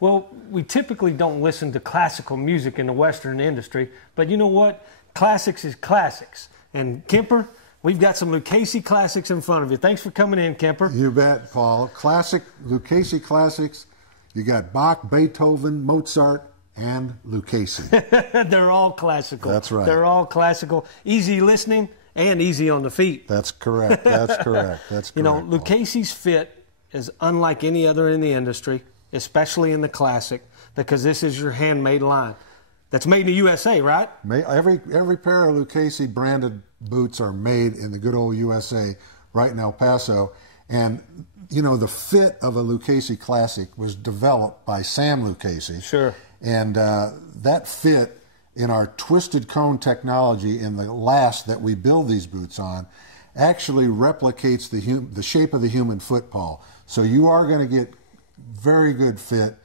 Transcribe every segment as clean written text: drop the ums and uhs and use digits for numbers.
Well, we typically don't listen to classical music in the Western industry, but you know what? Classics is classics. And Kemper, we've got some Lucchese classics in front of you. Thanks for coming in, Kemper. You bet, Paul. Classic, Lucchese classics. You got Bach, Beethoven, Mozart, and Lucchese. They're all classical. That's right. They're all classical. Easy listening and easy on the feet. That's correct. That's correct. That's correct. You know, Lucchese's fit is unlike any other in the industry, especially in the classic, because this is your handmade line. That's made in the USA, right? Every pair of Lucchese branded boots are made in the good old USA, right in El Paso. And, you know, the fit of a Lucchese classic was developed by Sam Lucchese. Sure. And that fit in our twisted cone technology in the last that we build these boots on actually replicates the shape of the human foot, Paul. So you are going to get very good fit,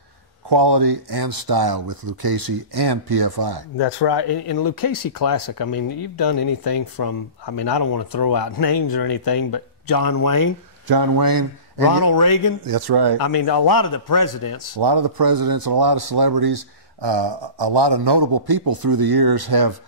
quality, and style with Lucchese and PFI. That's right. In Lucchese Classic, I mean, you've done anything from, I mean, I don't want to throw out names or anything, but John Wayne, Ronald Reagan. That's right. I mean, a lot of the presidents. A lot of the presidents and a lot of celebrities, a lot of notable people through the years have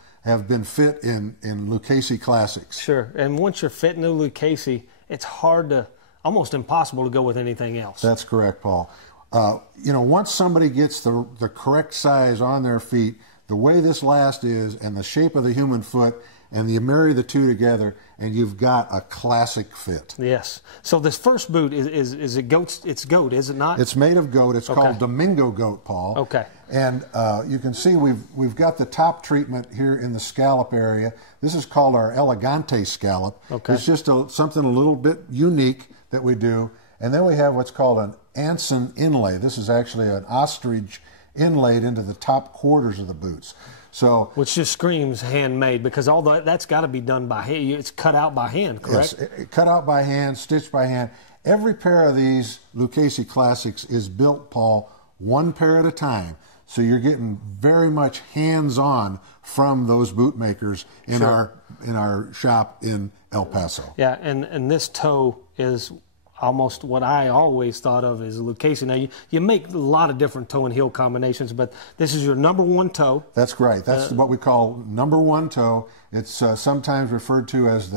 been fit in Lucchese Classics. Sure. And once you're fit in the Lucchese, it's hard to, almost impossible to go with anything else. That's correct, Paul. You know, once somebody gets the correct size on their feet, the way this last is and the shape of the human foot, and you marry the two together, and you've got a classic fit. Yes. So this first boot, is it goat? It's goat, is it not? It's made of goat. It's called Domingo goat, Paul. Okay. And you can see we've got the top treatment here in the scallop area. This is called our Elegante scallop. Okay. It's just something a little bit unique that we do. And then we have what's called an Anson inlay. This is actually an ostrich inlaid into the top quarters of the boots. So, which just screams handmade, because all that's got to be done by hand. It's cut out by hand, correct? Yes, cut out by hand, stitched by hand. Every pair of these Lucchese Classics is built, Paul, one pair at a time. So you're getting very much hands-on from those boot makers in our shop in El Paso. Yeah, and this toe is almost what I always thought of as Lucchese. Now, you make a lot of different toe and heel combinations, but this is your #1 toe. That's right. That's what we call #1 toe. It's sometimes referred to as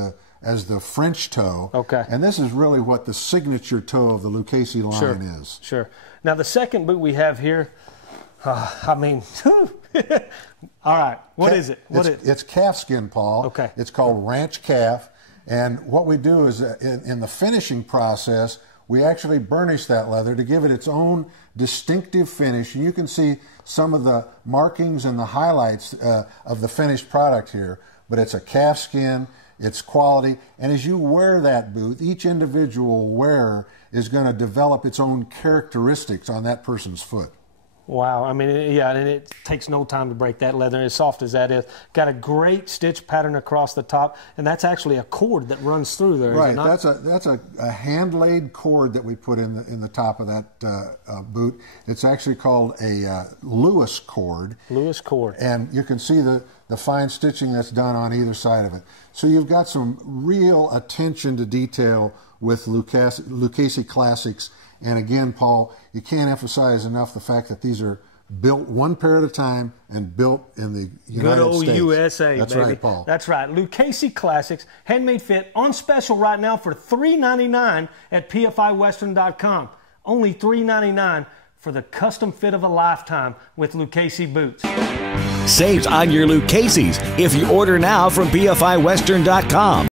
the French toe. Okay. And this is really what the signature toe of the Lucchese line is. Sure. Now, the second boot we have here, I mean, all right, what is it? It's calfskin, Paul. Okay. It's called ranch calf. And what we do is in the finishing process, we actually burnish that leather to give it its own distinctive finish. And you can see some of the markings and the highlights of the finished product here. But it's a calfskin, it's quality. And as you wear that boot, each individual wearer is going to develop its own characteristics on that person's foot. Wow, I mean, yeah, and it takes no time to break that leather, as soft as that is. Got a great stitch pattern across the top, and that's actually a cord that runs through there, right, is it not? That's a hand-laid cord that we put in the top of that boot. It's actually called a Lewis cord. Lewis cord. And you can see the fine stitching that's done on either side of it. So you've got some real attention to detail with Lucchese Classics. And again, Paul, you can't emphasize enough the fact that these are built one pair at a time and built in the United States. Good old USA, That's baby. right, Paul. That's right. Lucchese Classics, handmade fit, on special right now for $3.99 at PFIWestern.com. Only $3.99 for the custom fit of a lifetime with Lucchese boots. Saves on your Lucchese's if you order now from PFIWestern.com.